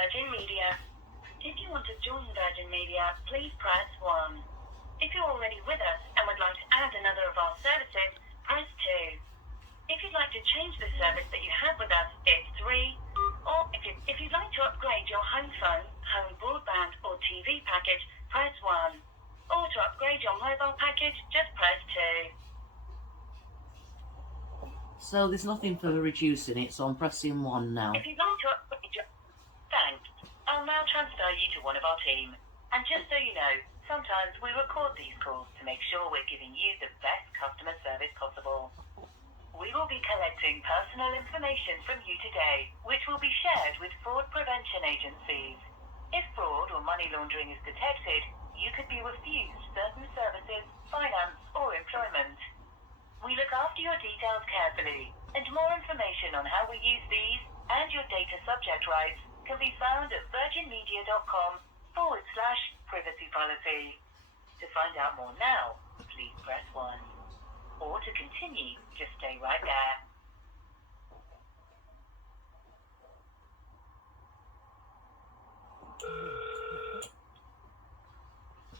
Virgin Media. If you want to join Virgin Media, please press 1. If you're already with us and would like to add another of our services, press 2. If you'd like to change the service that you have with us, it's 3. Or if you'd like to upgrade your home phone, home broadband or TV package, press 1. Or to upgrade your mobile package, just press 2. So there's nothing for reducing it, so I'm pressing 1 now. If you'd like to upgrade your... Thanks. I'll now transfer you to one of our team. And just so you know, sometimes we record these calls to make sure we're giving you the best customer service possible. We will be collecting personal information from you today, which will be shared with fraud prevention agencies. If fraud or money laundering is detected, you could be refused certain services, finance, or employment. We look after your details carefully, and more information on how we use these and your data subject rights can be found at virginmedia.com/privacy policy. To find out more now, please press 1. Or to continue, just stay right there.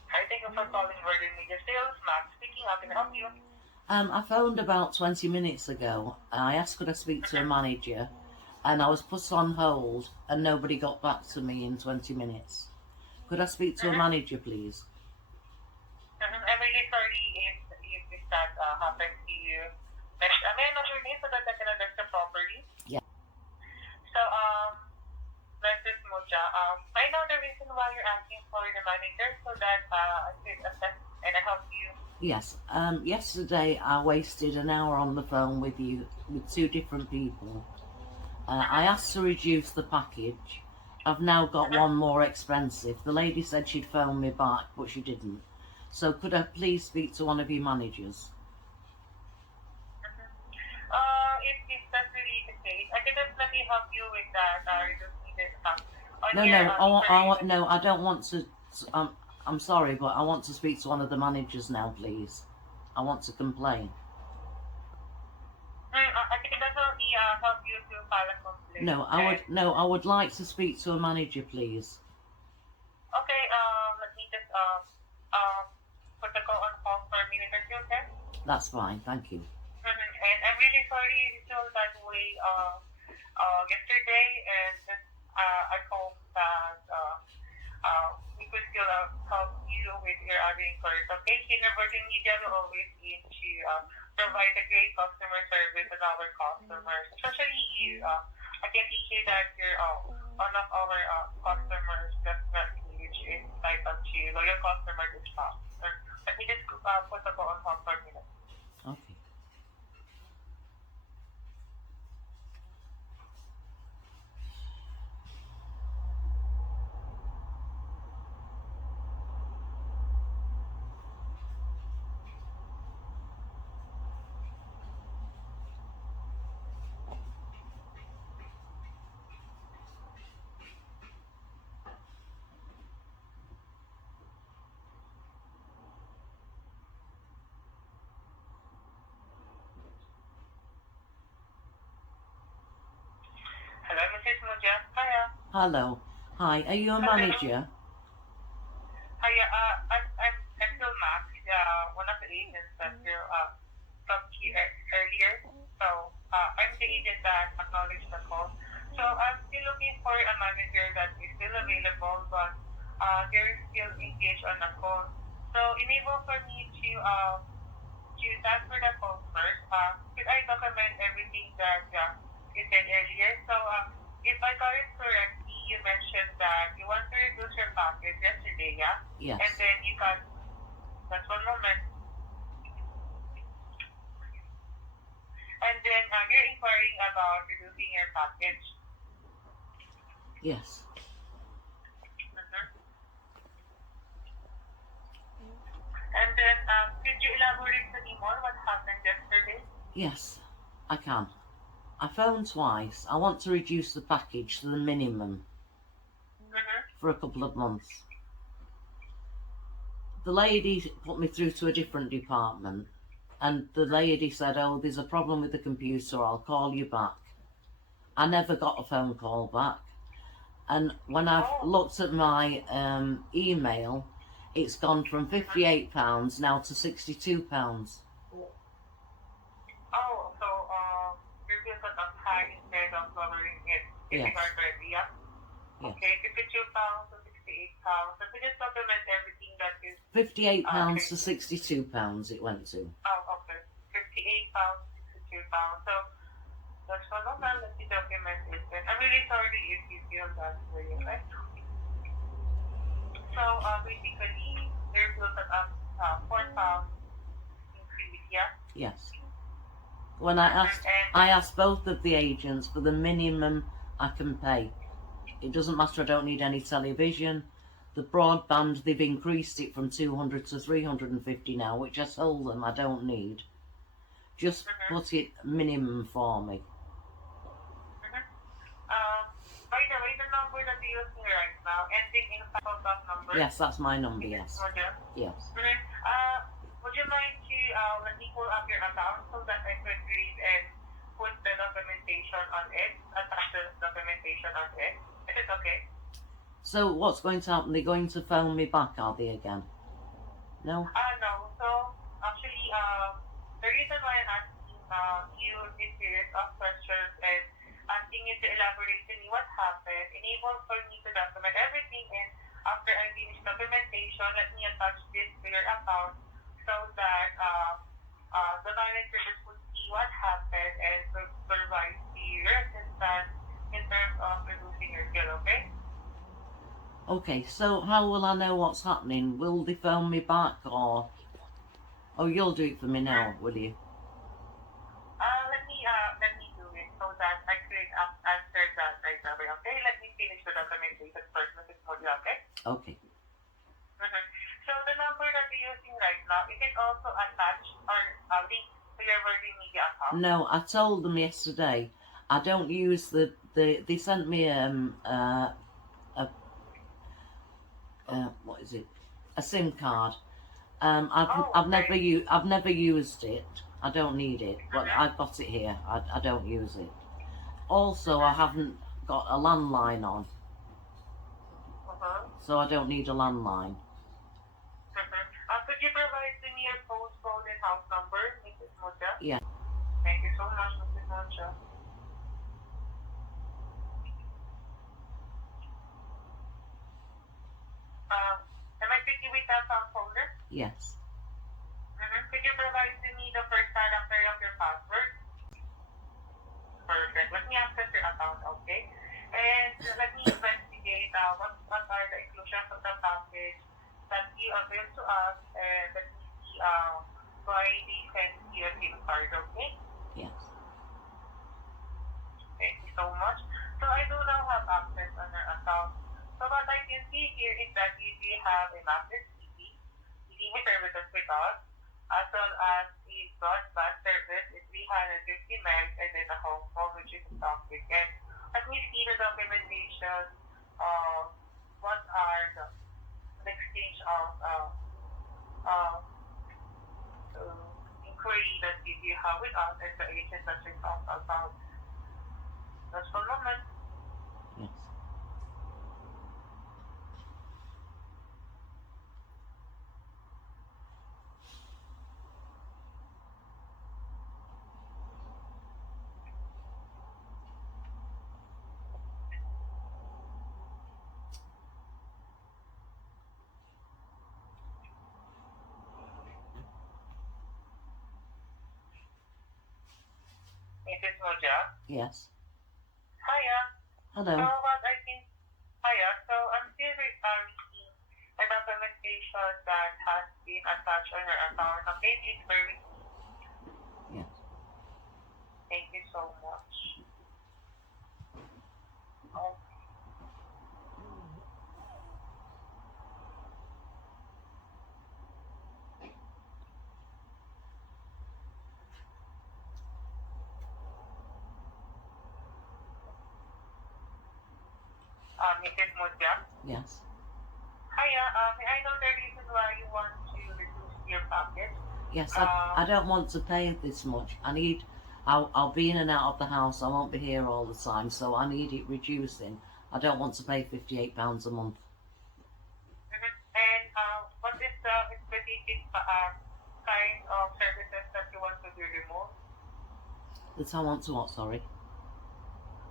Hi, thank you for calling Virgin Media Sales. Max speaking. How can I help you? I phoned about 20 minutes ago. I asked could I speak to a manager, and I was put on hold, and nobody got back to me in 20 minutes. Could I speak to a manager, please? I'm really sorry if that happened to you. May I know your name so that I can address you properly? Yeah. So, Mrs. Muja, I know the reason why you're asking for the manager so that I could assess and help you. Yes. Yesterday I wasted an hour on the phone with you, with 2 different people. I asked to reduce the package. I've now got one more expensive. The lady said she'd phone me back, but she didn't. So could I please speak to one of your managers? If that's really the case, I can definitely help you with that. Reducing this. No, I don't want to. I'm sorry, but I want to speak to one of the managers now, please. I want to complain. I can definitely help you to file a complaint. I would like to speak to a manager, please. Okay, let me just put the call on hold for a minute or two, okay? That's fine, thank you. And I'm really sorry you feel that way yesterday, and I hope that we could still help you with your other inquiries. Okay, here in Virgin Media, we always aim to provide a great customer service to our customers, especially you. I can see here that you're one of our customers definitely, which is entitled to loyal customer discount. Let me just put the call on hold for a minute. Okay. Hello, Mrs. Muja. Hiya. Hello. Hi, are you a manager? Hiya. I'm still Max, one of the agents that you talked to earlier. So, I'm the agent that acknowledged the call. So, I'm still looking for a manager that is still available, but they're still engaged on the call. So, enable for me to transfer the call first. Could I document everything that you said earlier? So, if I got it correctly, you mentioned that you want to reduce your package yesterday, yeah? Yes. And then you got, that's one moment. And then you're inquiring about reducing your package. Yes. And then, could you elaborate to me more what happened yesterday? Yes, I can. I phoned twice. I want to reduce the package to the minimum for a couple of months. The lady put me through to a different department, and the lady said, oh, there's a problem with the computer, I'll call you back. I never got a phone call back. And when I've Oh. looked at my email, it's gone from £58 now to £62. Oh, so your bill got up high instead of lowering it. Yes. Correctly, yeah? Yes. Okay, £52 to £68. So we just supplement everything that is £58 to £62 it went to. okay. £58, £62. So that's for no man, let me document it. And I'm really sorry if you feel that way, okay? So basically your bill got up £4 increase, yeah? Yes. When I asked both of the agents for the minimum I can pay. It doesn't matter, I don't need any television. The broadband, they've increased it from 200 to 350 now, which I told them I don't need. Just put it minimum for me. By the way, the number that you're using right now, ending in 5 number. Yes, that's my number, yes. Yes. Would you mind to let me pull up your account so that I could read and put the documentation on it, attach the documentation on it? Is it okay? So what's going to happen? They're going to phone me back, are they, again? No? No. So, actually, the reason why I'm asking you this series of questions and asking you to elaborate to me what happened, enable for me to document everything, and after I finish documentation, let me attach this to your account so that the managers would see what happened and provide your assistance in terms of reducing your bill, okay? Okay, so how will I know what's happening? Will they phone me back or... Oh, you'll do it for me now, will you? Let me do it so that I could answer that right away, okay? Let me finish the documentation first, Mrs. Modi, okay? Okay. So the number that you're using right now, is it also attached or linked to your Virgin Media account? No, I told them yesterday I don't use they sent me what is it? A SIM card. I've never used it. I don't need it, but I've got it here. I don't use it. Also, I haven't got a landline on, so I don't need a landline. Could you provide to me your postcode and house number, Mrs. Moja? Yeah. Thank you so much, Mrs. Moja. Am I speaking with that account holder? Yes. Could you provide to me the first character of your password? Perfect. Let me access your account, okay? And let me investigate what are the inclusions of the package that you avail to us, and let me see why they sent you a SIM card, okay? Yes. Thank you so much. So I do now have access on your account. So what I can see here is that you do have a massive TV, TV services with us, as well as a broadband service with 350 megs, and then a home phone which is a topic. And let me see the documentation of what are the exchange of inquiry that you do have with us and the agent that you talked about. Just for a moment. Yes. Mrs. Moja? Yes. Hiya. Hello. So what I think, hiya. So I'm still reading the documentation that has been attached on your account. Okay, please bear with me. Yes. Thank you so much. Okay. Mrs. Moja? Yes. Hiya. May I know the reason why you want to reduce your package? Yes. I don't want to pay this much. I'll be in and out of the house. I won't be here all the time, so I need it reducing. I don't want to pay £58 a month. And what is the specific kind of services that you want to be removed? That I want to what, sorry?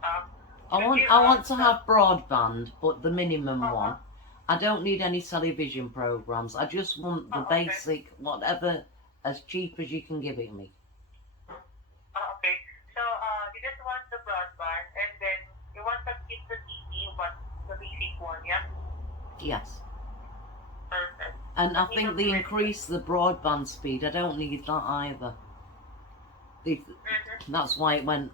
Um, I want to have broadband, but the minimum one. Uh-huh. I don't need any television programs. I just want the Okay. basic, whatever, as cheap as you can give it me. Okay. So you just want the broadband, and then you want to keep the TV, but the basic one, yeah? Yes. Perfect. And I think they increase the broadband speed. I don't need that either. That's why it went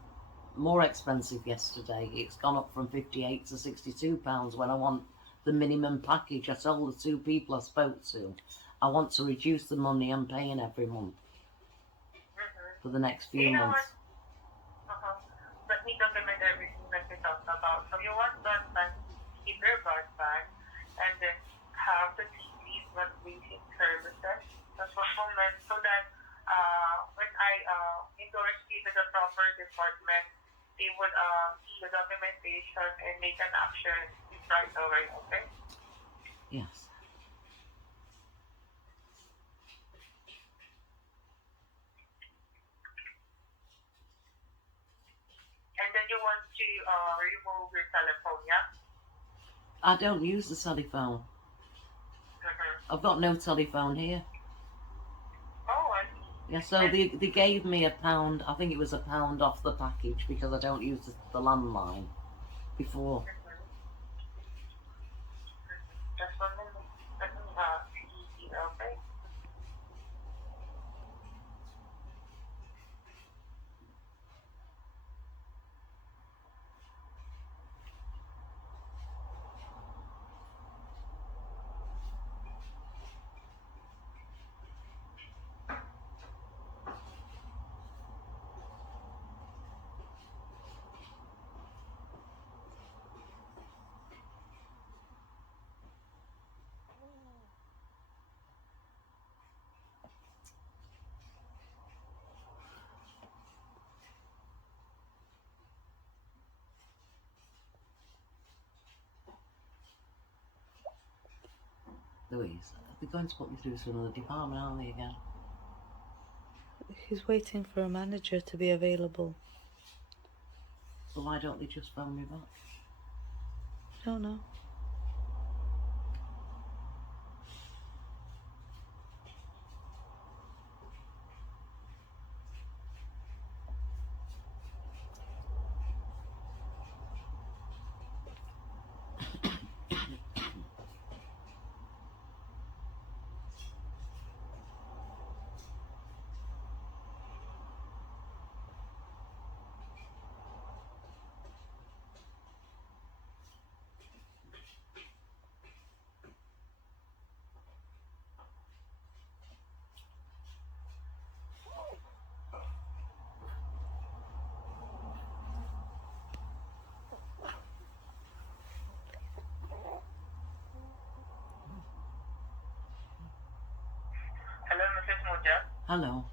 more expensive yesterday. It's gone up from £58 to £62 when I want the minimum package. I told the two people I spoke to, I want to reduce the money I'm paying every month for the next few months. Let me document everything that we talked about. So you want broadband, keep your broadband, and then have the TVs with basic services. That's one moment, so that when I endorse you to the proper department, they would see the documentation and make an action right away, okay? Yes. And then you want to remove your telephone, yeah? I don't use the telephone. I've got no telephone here. Oh, I see. Yeah, so they gave me £1, I think it was £1 off the package because I don't use the landline before. Just one moment. Let me see, okay? Louise, they're going to put me through to another department, aren't they, again? He's waiting for a manager to be available. So why don't they just phone me back? I don't know. Hello, Mrs. Moja. Hello.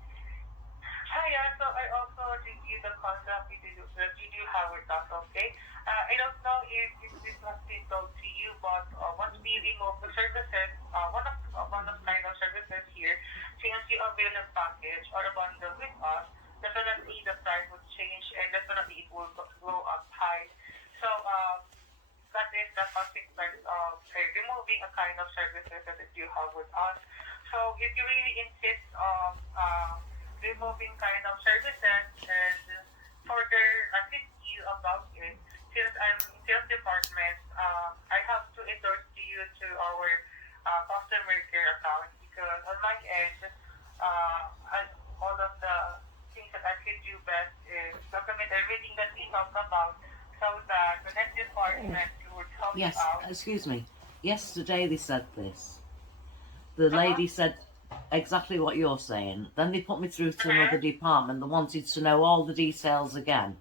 Hi, so I also reviewed the contract that you do have with us, okay? I don't know if this was been told to you, but once we remove the services, one of kind of services here, since you avail a package or a bundle with us, definitely the price would change and definitely it will go up high. So that is the consequence of removing a kind of services that you have with us. So if you really insist on removing kind of services and further assist you about it, since I'm in sales department, I have to endorse to you to our customer care account because on my end, all of the things that I can do best is document everything that we talked about so that the next department would help Yes, you out. excuse me. Yesterday they said this. The lady said exactly what you're saying. Then they put me through to another department that wanted to know all the details again.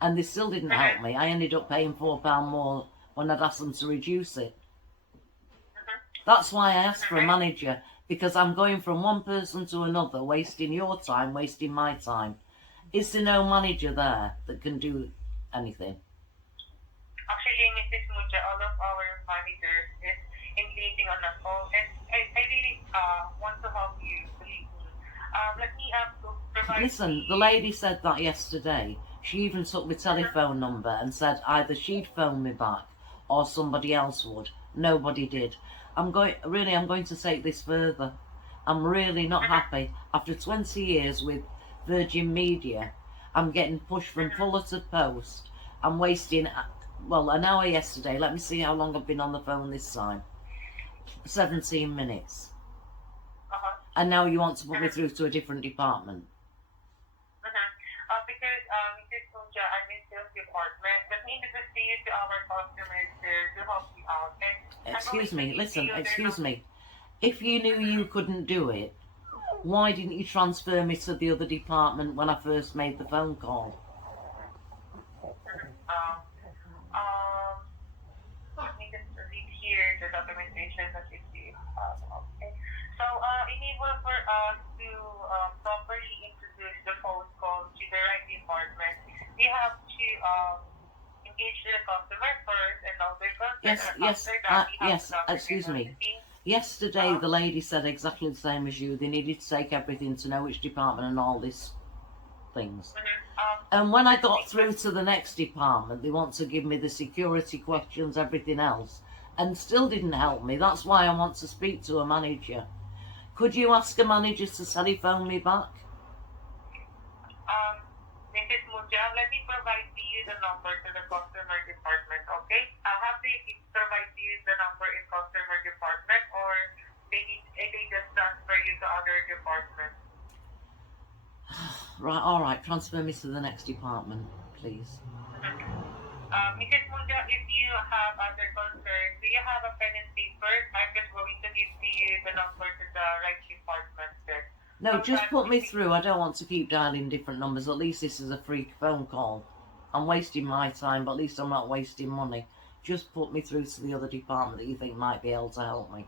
And they still didn't help me. I ended up paying £4 more when I'd asked them to reduce it. That's why I asked for a manager, because I'm going from one person to another, wasting your time, wasting my time. Is there no manager there that can do anything? Actually, Actually, Mrs. Muja, all of our managers is engaging on a call, and I really want to help you, believe me. Let me provide Listen, the lady said that yesterday. She even took my telephone number and said either she'd phone me back or somebody else would. Nobody did. I'm going to take this further. I'm really not happy. After 20 years with Virgin Media, I'm getting pushed from pillar to post. I'm wasting, well, an hour yesterday. Let me see how long I've been on the phone this time. 17 minutes. And now you want to put me through to a different department. Because Mrs. Muja, I'm in sales department. That means to see you to our customers there to help you out. And Excuse me, listen, excuse me. If you knew you couldn't do it, why didn't you transfer me to the other department when I first made the phone call? Let me just read here the documentation that you see. Okay. So, enable for us to properly introduce the phone call to the right department, we have to engage the customer first and all their Yes, excuse me. Yesterday the lady said exactly the same as you. They needed to take everything to know which department and all these things. And when I got through to the next department, they want to give me the security questions, everything else, and still didn't help me. That's why I want to speak to a manager. Could you ask a manager to telephone me back? Mrs. Muja, let me provide to you the number to the customer department, okay? I'll have to provide to you the number in customer department, or they just transfer you to other department. Right, alright, transfer me to the next department, please. Mrs. Muja, if you have other concerns, do you have a pen and paper? I'm just going to give to you the number to the right department there. No, just put me through. I don't want to keep dialing different numbers. At least this is a free phone call. I'm wasting my time, but at least I'm not wasting money. Just put me through to the other department that you think might be able to help me.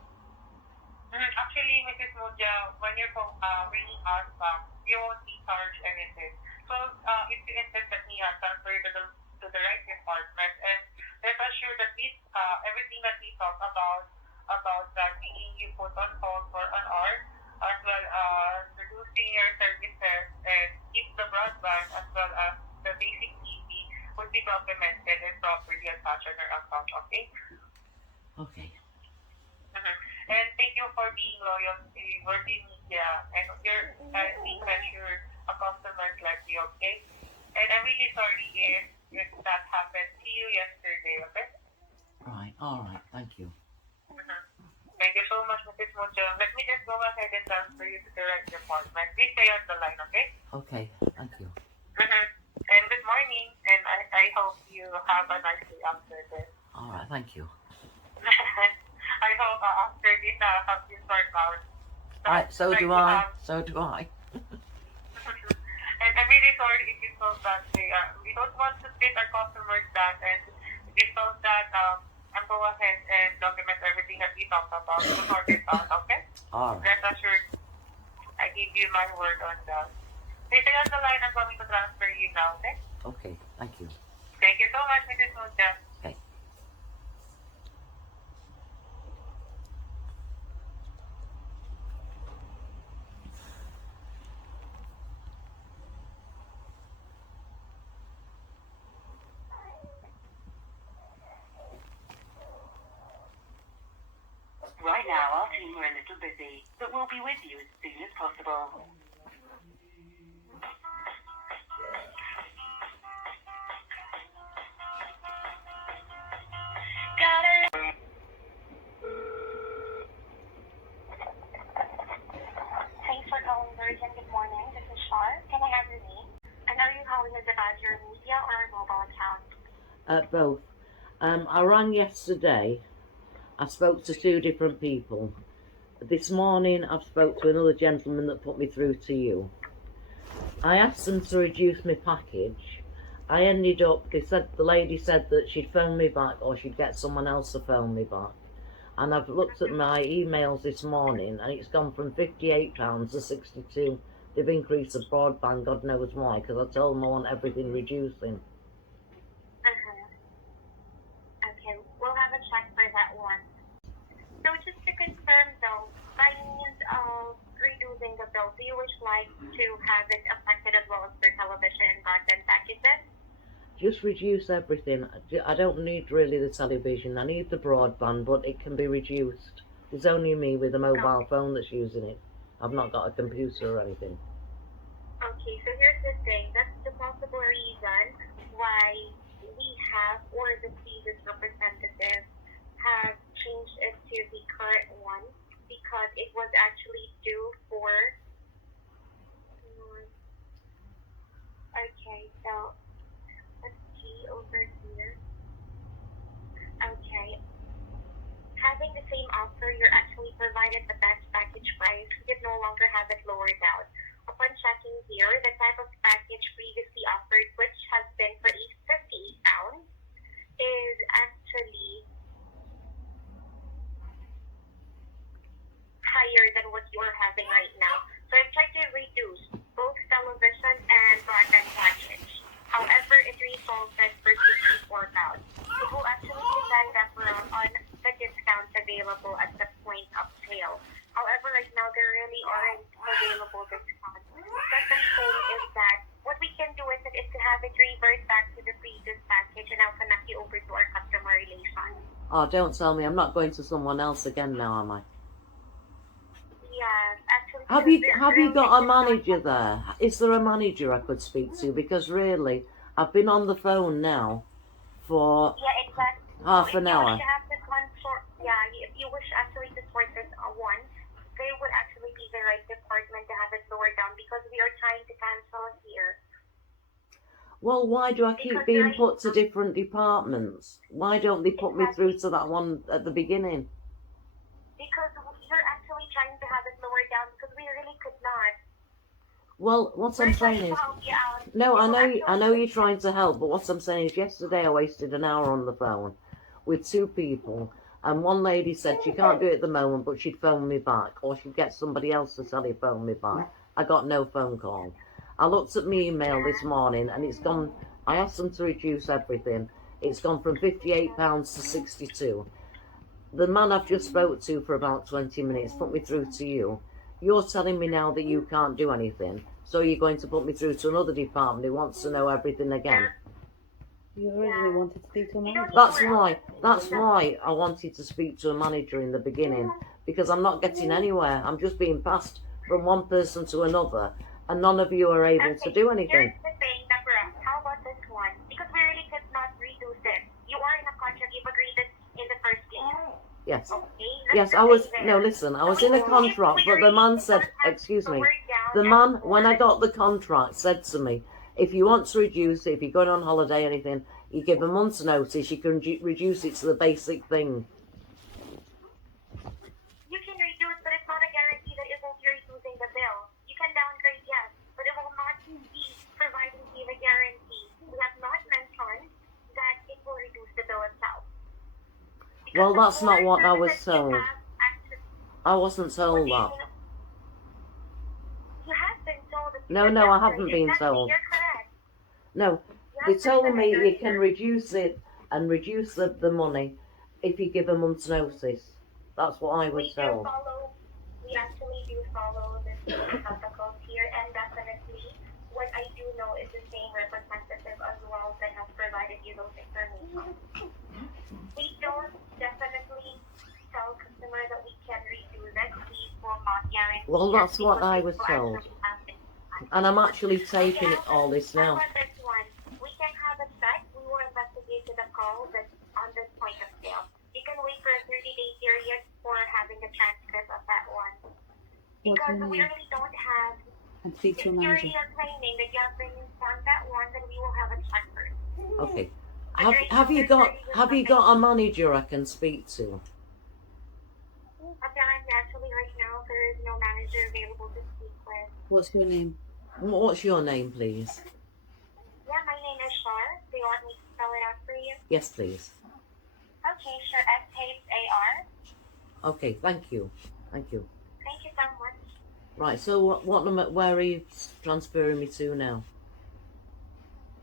Actually, Mrs. Muja, when you're ringing us back, you won't be charged anything. So, if you insist that we transfer you to the right department, and rest assured that this, everything that we talk about being you put on hold for an hour, as well as reducing your services and keep the broadband as well as the basic TV would be documented and properly attached on your account, okay? Okay. And thank you for being loyal to Virgin Media and we treasure a customers like you, okay? And I'm really sorry if that happened to you yesterday, okay? Right, alright, thank you. Thank you so much, Mrs. Mujo. Let me just go ahead and transfer you to the right department. Please stay on the line, okay? Okay, thank you. And good morning, and I hope you have a nice day after this. Alright, thank you. I hope after this help you sort out. Alright, so do I. So do I. And I'm really sorry if you felt that way. We don't want to treat our customers that, and if you felt that, I'll go ahead and document everything that we talked about to sort it out, okay? Alright. Rest assured, I give you my word on that. Stay on the line. I'm going to transfer you now, okay? Okay, thank you. Thank you so much, Mrs. Muja. Okay. Right now, our team are a little busy, but we'll be with you as soon as possible. Got it. Thanks for calling Virgin. Good morning. This is Shar. Can I have your name? And are you calling us about your media or mobile account? Both. I rang yesterday. I spoke to 2 different people. This morning I've spoke to another gentleman that put me through to you. I asked them to reduce my package. I ended up, the lady said that she'd phone me back or she'd get someone else to phone me back. And I've looked at my emails this morning and it's gone from £58 to £62. They've increased the broadband, God knows why, because I told them I want everything reducing. like to have it affected as well as for television and broadband packages? Just reduce everything. I don't need really the television. I need the broadband, but it can be reduced. There's only me with a mobile phone that's using it. I've not got a computer or anything. Okay, so here's the thing. That's the possible reason why we have, or the previous representative have changed it to the current one, because it was actually due for. Okay, so let's see over here. Okay. Having the same offer, you're actually provided the best package price. You could no longer have it lowered down. Upon checking here, the type of package previously offered, which has been for £58, is actually higher than what you're having right now. So I've tried to reduce both television and broadband package. However, it resulted for £64. It will actually depend on the discounts available at the point of sale. However, right now there really aren't available discounts. Second thing is that what we can do is to have it revert back to the previous package, and I'll connect you over to our customer relations. Oh, don't tell me. I'm not going to someone else again now, am I? Yes, actually. Have you got a manager there? Is there a manager I could speak to? Because really, I've been on the phone now for half an hour. If you wish actually to sort this one, they would actually be the right department to have it lowered down, because we are trying to cancel it here. Well, why do I keep being put to different departments? Why don't they put me through to that one at the beginning? Because you're actually trying to have it lowered down, because we really could not. Well, what I'm saying is, no, I know you're trying to help, but what I'm saying is, yesterday I wasted an hour on the phone with two people, and one lady said she can't do it at the moment, but she'd phone me back, or she'd get somebody else to telephone me back. I got no phone call. I looked at my email this morning, and it's gone. I asked them to reduce everything. It's gone from £58 to 62. The man I've just spoke to for about 20 minutes put me through to you. You're telling me now that you can't do anything, so you're going to put me through to another department who wants to know everything again. You originally wanted to speak to a manager. That's why I wanted to speak to a manager in the beginning, because I'm not getting anywhere. I'm just being passed from one person to another, and none of you are able to do anything. Here's the thing, Deborah. How about this one? Because we really could not reduce it. You are in a contract. You've agreed it in the first place. Yes. Okay, yes, I was, no, listen, I was in a contract, but the man said, excuse me, the man, when I got the contract, said to me, if you want to reduce it, if you're going on holiday or anything, you give a month's notice, you can reduce it to the basic thing. You can reduce, but it's not a guarantee that it will be reducing the bill. You can downgrade, yes, but it will not be providing you the guarantee. We have not mentioned that it will reduce the bill itself. Well, that's not what I was told. I wasn't told that. You have been told that. No, I haven't been told. You're correct. No, they told me you can reduce it and reduce the money if you give a month's notice. That's what I was told. We actually do follow the protocols here, and definitely what I do know is the same representative as well that has provided you those information. We don't definitely tell customers that we can reduce it. We will not guarantee. Well, that's what I was told. And I'm actually taking all this now. This one, we can have it checked. We will investigate the call that's on this point of sale. You can wait for a 30-day period for having the transcript of that one. Because we really don't have. If you're claiming that you have been informed that one, then we will have a check first. Okay. Have you got a manager I can speak to? Apparently, actually, right now there is no manager available to speak with. What's your name? What's your name, please? Yeah, my name is Shar. Do you want me to spell it out for you? Yes, please. Okay, sure. S-H-A-R. Okay, thank you. Thank you. Thank you so much. Right, so what number, where are you transferring me to now?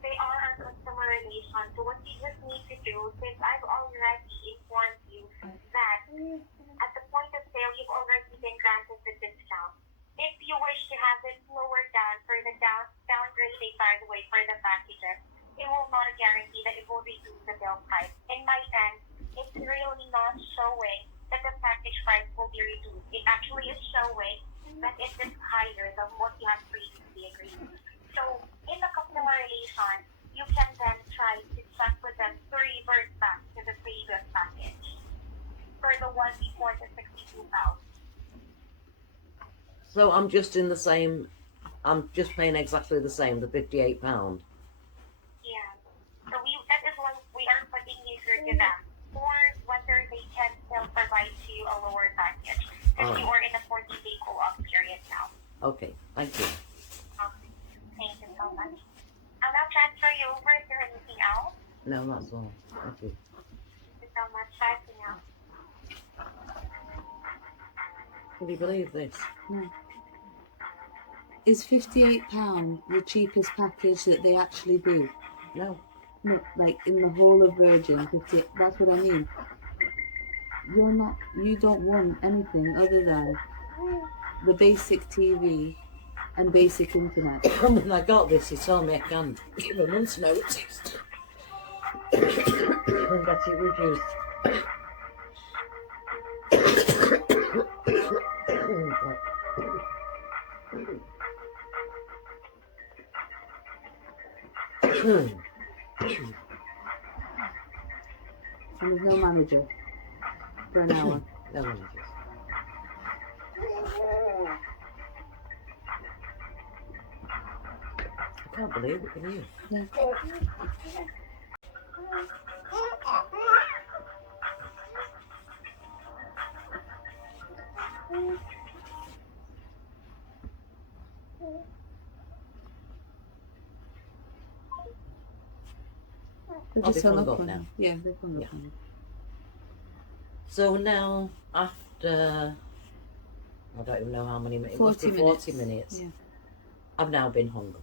They are our customer relations. So what you just need to do, since I've already informed you that at the point of sale, you've already been granted the discount. If you wish to have it lower really not showing that the package price will be reduced. It actually is showing that it is higher than what you had previously agreed. So in the customer relation, you can then try to check with them to revert back to the previous package for the one before the 62,000. So I'm just in the same. I'm just paying exactly the same, the £58. Yeah. So that is when we are putting you through to them, or whether they can still provide you a lower package because you are in a 14-day co-op period now. Okay, thank you. Okay. Thank you so much. I'll now transfer you over. Is there anything else? No, that's all. Thank you. Thank you so much. Bye for now. Can you believe this? No. Is £58 the cheapest package that they actually do? No. No, like in the whole of Virgin, 58. That's what I mean. You don't want anything other than the basic TV and basic internet. When I got this, he told me I can give a month's notice and get it reduced. And there's no manager for an hour. No one just. I can't believe it, can you? Yeah. They Oh, just they've hung hung up up on now. you. Yeah, they've hung up Yeah. on you. So now, after, I don't even know how many minutes, it must be 40 minutes. Yeah. I've now been hung up.